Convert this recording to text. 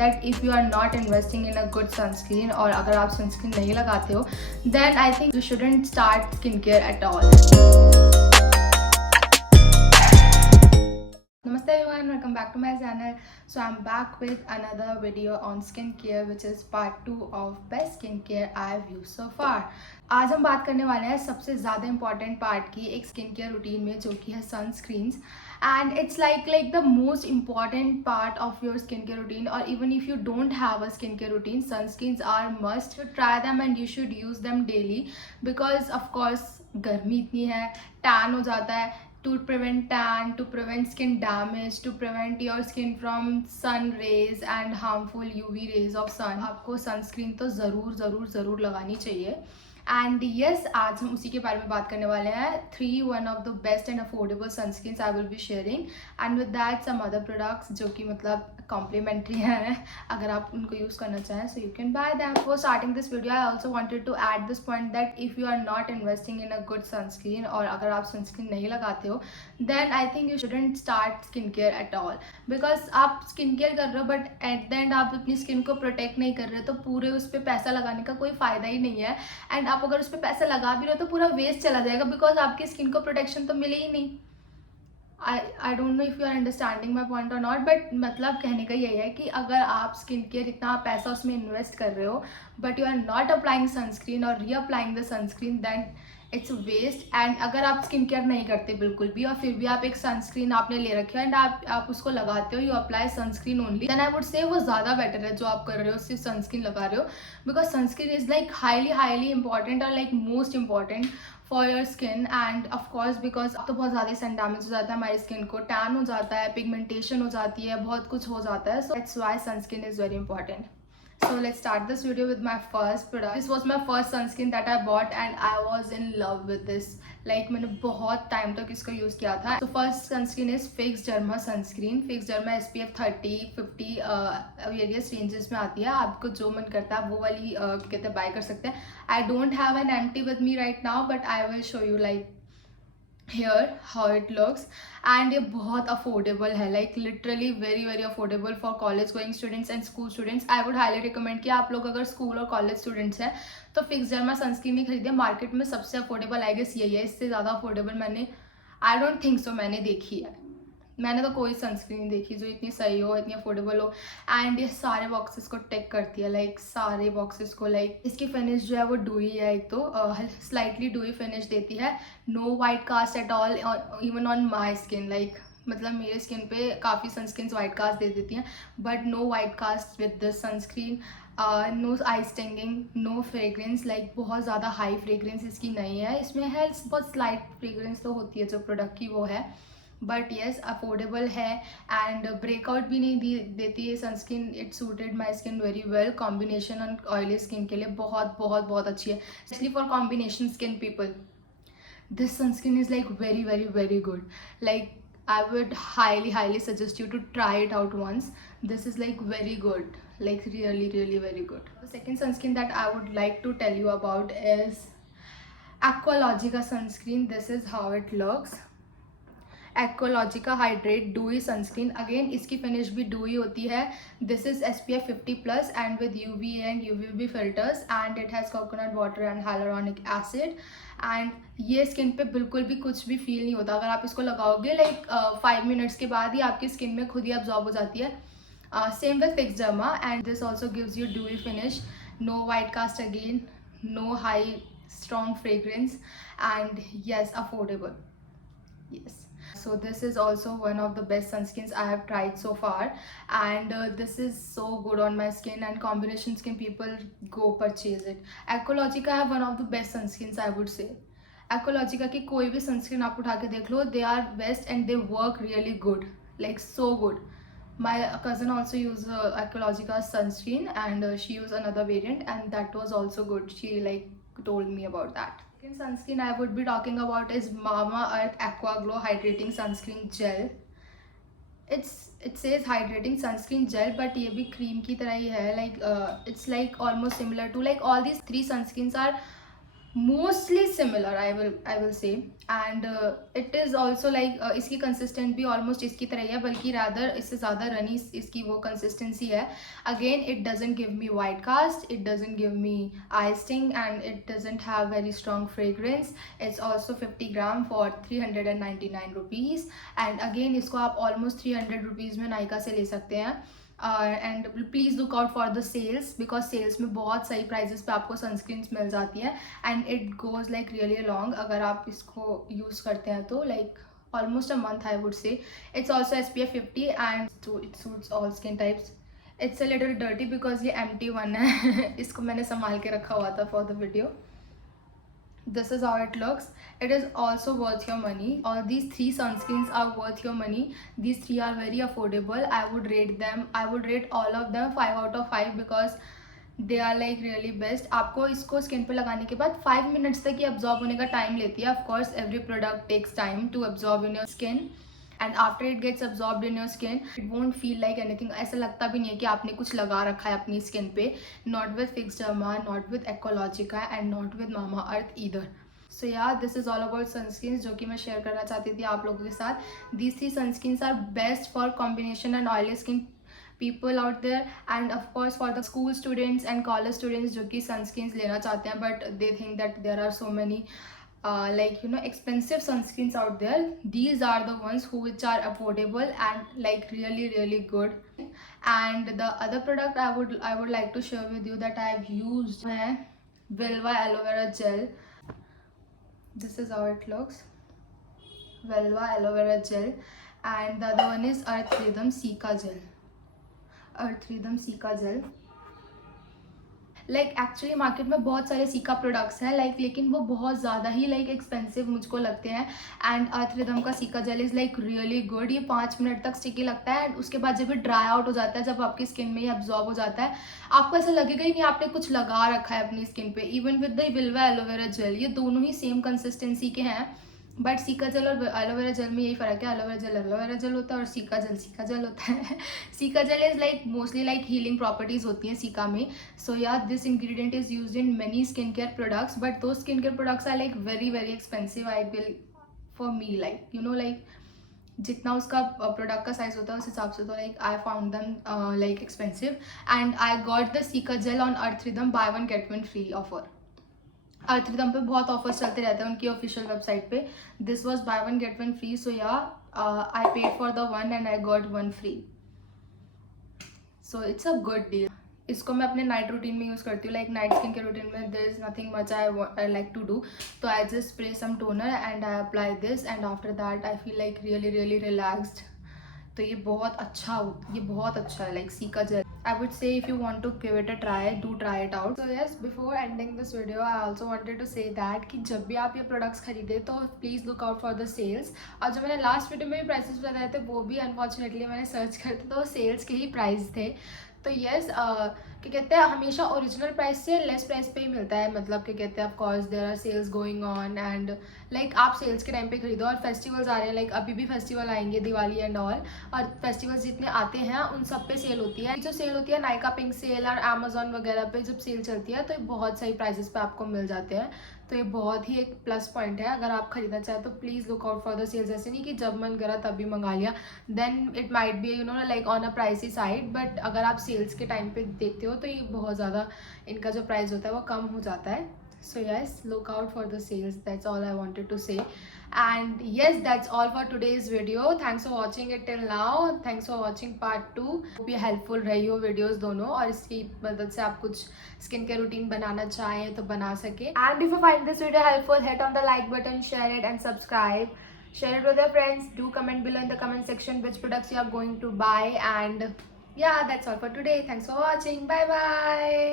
that if you are not investing in a good sunscreen और अगर आप sunscreen नहीं लगाते हो then I think you shouldn't start skincare at all. Namaste everyone, welcome back to my channel. So I'm back with another video on skincare which is part 2 of best skincare I've used so far. आज हम बात करने वाले हैं सबसे ज़्यादा important part की एक स्किन केयर रूटीन में जो कि है sunscreens and it's like the most important part of your skin care routine और even if you don't have a skin care routine sunscreens are must you try them and you should use them daily because of course गर्मी इतनी है, tan हो जाता है. To prevent tan, to prevent skin damage, to prevent your skin from sun rays and harmful UV rays of sun, आपको sunscreen तो ज़रूर लगानी चाहिए. एंड येस आज हम उसी के बारे में बात करने वाले हैं. 3 one of the best and affordable sunscreens I will be sharing and with that some other products जो कि मतलब कॉम्प्लीमेंट्री हैं अगर आप उनको यूज़ करना चाहें so you can buy them. For starting this video I also wanted to add this point that if you are not investing in a good sunscreen और अगर आप सनस्क्रीन नहीं लगाते हो then I think you shouldn't start skin care at all because आप skin care कर रहे हो बट एट द एंड आप अपनी स्किन को प्रोटेक्ट नहीं कर रहे तो पूरे उस पर पैसा लगाने का कोई फ़ायदा ही नहीं है. एंड आप अगर उस पर पैसा लगा भी रहे हो तो पूरा वेस्ट चला जाएगा बिकॉज आपकी स्किन को प्रोटेक्शन तो मिले ही नहीं. I don't know if you are understanding my point और नॉट बट मतलब कहने का यही है कि अगर आप स्किन केयर इतना पैसा उसमें इन्वेस्ट कर रहे हो but you are not applying sunscreen और reapplying the sunscreen then it's waste. And अगर आप स्किन केयर नहीं करते बिल्कुल भी और फिर भी आप एक सनस्क्रीन आपने ले रखी हो एंड आप उसको लगाते हो, you apply sunscreen only, then I would say वो ज़्यादा बेटर है जो आप कर रहे हो सिर्फ सनस्क्रीन लगा रहे हो because sunscreen is like highly important और like most important for your skin. And of course because अब तो बहुत ज़्यादा सन डैमेज हो जाता है हमारी स्किन को, टैन हो जाता है, पिगमेंटेशन हो जाती है, बहुत कुछ हो जाता है. So that's why sunscreen is very important. So let's start this video with my first product. This was my first sunscreen that I bought and I was in love with this. Like मैंने बहुत time तक इसको use किया था. So first sunscreen is Fix Derma sunscreen. Fix Derma SPF 30, 50 various ranges में आती है. आपको जो मन करता है वो वाली कहते हैं बाय कर सकते हैं. I don't have an empty with me right now but I will show you like here how it looks. And ये बहुत अफोर्डेबल है, like literally very affordable for college going students and school students. I would highly recommend कि आप लोग अगर school और college students हैं तो फिक्स डर्मा सनस्क्रीन ही खरीदें. मार्केट में सबसे अफोर्डेबल आई गेस यही है, इससे ज़्यादा अफोर्डेबल मैंने आई डोंट थिंक सो मैंने देखी है. मैंने तो कोई सनस्क्रीन देखी जो इतनी सही हो, इतनी अफोर्डेबल हो. एंड ये सारे बॉक्सेस को टिक करती है, लाइक सारे बॉक्सेस को. लाइक इसकी फिनिश जो है वो डूई है, एक तो स्लाइटली डूई फिनिश देती है. No white cast at all even on my skin. Like मतलब मेरे स्किन पे काफ़ी सनस्क्रीन्स वाइट कास्ट दे देती हैं but no white cast with this sunscreen. No eye stinging, no fragrance, like बहुत ज़्यादा हाई फ्रेग्रेंस इसकी नहीं है. इसमें है बहुत स्लाइट फ्रेग्रेंस तो होती है जो प्रोडक्ट की वो है बट येस अफोर्डेबल है एंड ब्रेकआउट भी नहीं देती है sunscreen. It suited my skin very well. Combination on oily skin के लिए बहुत अच्छी है, specially for combination skin people. This sunscreen is like very good. Like I would highly suggest you to try it out once. This is like very good, like really very good. The second sunscreen that I would like to tell you about is Aqualogica sunscreen. This is how it looks. Aqualogica hydrate डूई sunscreen. Again इसकी finish भी डूई होती है. This is SPF 50+ and with UV and UVB filters and it has coconut water and hyaluronic acid. And ये skin पे बिल्कुल भी कुछ भी फील नहीं होता अगर आप इसको लगाओगे. लाइक 5 मिनट्स के बाद ही आपकी स्किन में खुद ही अब्जॉर्ब हो जाती है. Same with Fixderma and this also gives you dewy finish. No white cast again, no high strong fragrance and yes affordable. Yes. So this is also one of the best sunscreens I have tried so far and this is so good on my skin and combination skin people go purchase it. Aqualogica have one of the best sunscreens I would say. Aqualogica की कोई भी sunscreen आप उठा के देख लो, they are best and they work really good, like so good. My cousin also use Aqualogica sunscreen and she used another variant and that was also good. She like told me about that. Second sunscreen I would be talking about is Mamaearth Aqua Glow Hydrating Sunscreen Gel. It says hydrating sunscreen gel but ये भी cream की तरह ही है. Like it's like almost similar to like all these 3 sunscreens are mostly similar, I will say. And it is also like इसकी consistent भी almost इसकी तरह ही है, बल्कि rather इससे ज़्यादा रनी इसकी वो consistency है. Again, it doesn't give me white cast, it doesn't give me eye sting, and it doesn't have very strong fragrance. It's also 50 gram for 399 rupees. And again, इसको आप almost 300 rupees में नायका से ले सकते हैं. And please look out for the sales, because sales में बहुत सही प्राइजेस पे आपको सनस्क्रीन्स मिल जाती हैं. And it goes like really long अगर आप इसको यूज़ करते हैं तो, like almost a month I would say. It's also SPF 50 and so it suits all skin types. It's a little dirty because ये empty one है. इसको मैंने संभाल के रखा हुआ था for the video. This is how it looks. It is also worth your money. All these 3 sunscreens are worth your money. These 3 are very affordable. I would rate all of them 5 out of 5 because they are like really best. आपको इसको skin पे लगाने के बाद 5 minutes तक ये absorb होने का टाइम लेती है. Of course every product takes time to absorb in your skin. And after it gets absorbed in your skin, it won't feel like anything. ऐसा लगता भी नहीं है कि आपने कुछ लगा रखा है अपनी स्किन पे. Not with Fix Derma, not with Ecologica, and not with Mamaearth either. So yeah, this is all about sunscreens जो कि मैं शेयर करना चाहती थी आप लोगों के साथ. These 3 sunscreens are best for combination and oily skin people out there, and of course for the school students and college students जो कि sunscreens लेना चाहते हैं but they think that there are so many expensive sunscreens out there. These are the ones which are affordable and like really good. And the other product I would like to share with you that I have used है Velva aloe vera gel. This is how it looks. Velva aloe vera gel. And the other one is Earth Rhythm Cica gel. Like actually market में बहुत सारे caeca products हैं लेकिन वो बहुत ज़्यादा ही expensive मुझको लगते हैं. एंड अर्थ रिदम का caeca gel is really good. ये 5 मिनट तक स्टिकी लगता है एंड उसके बाद जब ये ड्राई आउट हो जाता है, जब आपकी स्किन में ये एब्जॉर्ब हो जाता है, आपको ऐसा लगेगा ही नहीं आपने कुछ लगा रखा है अपनी स्किन पे. Even with the Vilvah aloe vera gel, ये दोनों ही सेम कंसिस्टेंसी के हैं. बट सीका जेल और एलोवेरा जेल में यही फ़र्क है. एलोवेरा जेल होता है और सीका जेल होता है. Cica gel is mostly healing properties होती हैं सीका में. So ya this ingredient is used in many skin care products, but though skin care products are very expensive. I will for me जितना उसका product का size होता है उस हिसाब से तो I found them expensive. And I got the cica gel on Earth Rhythm buy 1 get 1 free offer. Earth Rhythm पे बहुत ऑफर्स चलते रहते हैं उनकी ऑफिशियल वेबसाइट पे. This was buy 1 get 1 free. So ya I paid for the 1 and I got 1 free. So it's a good deal. इसको मैं अपने नाइट रूटीन में यूज़ करती हूँ. नाइट स्किन के रूटीन में there is nothing much I like to do. तो I just spray some toner and I apply this and after that I feel really relaxed. तो ये बहुत अच्छा है cica gel. I would say if you want to give it a try, do try it out. So yes, before ending this video, I also wanted to say that कि जब भी आप ये products खरीदे तो please look out for the sales. और जो मैंने लास्ट वीडियो में भी प्राइसेस बताए थे वो भी अनफॉर्चुनेटली मैंने सर्च करते तो सेल्स के ही प्राइस थे. तो येस क्या कहते हैं, हमेशा ओरिजिनल प्राइस से लेस प्राइस पे ही मिलता है. मतलब क्या कहते हैं, of course there are sales going on and आप सेल्स के टाइम पे खरीदो. और फेस्टिवल्स आ रहे हैं, अभी भी फेस्टिवल आएंगे, दिवाली एंड ऑल. और फेस्टिवल्स जितने आते हैं उन सब पे सेल होती है. जो सेल होती है नायका पिंक सेल और अमेजोन वगैरह पे जब सेल चलती है तो ये बहुत सही प्राइसेस पे आपको मिल जाते हैं. तो ये बहुत ही एक प्लस पॉइंट है. अगर आप खरीदना चाहें तो please look out for the sales. ऐसे नहीं कि जब मन करा तभी मंगा लिया, then it might be on a pricey side. But अगर आप सेल्स के टाइम पे देखते हो तो ये बहुत ज़्यादा इनका जो प्राइस होता है वो कम हो जाता है. So yes, look out for the sales. That's all I wanted to say. And yes, that's all for today's video. Thanks for watching it till now. Thanks for watching part 2. Hope ये helpful रही हो videos दोनों और इसकी मदद से आप कुछ skin care routine बनाना चाहें तो बना सके. And if you find this video helpful, hit on the like button, share it and subscribe. Share it with your friends. Do comment below in the comment section which products you are going to buy. And yeah, that's all for today. Thanks for watching. Bye bye.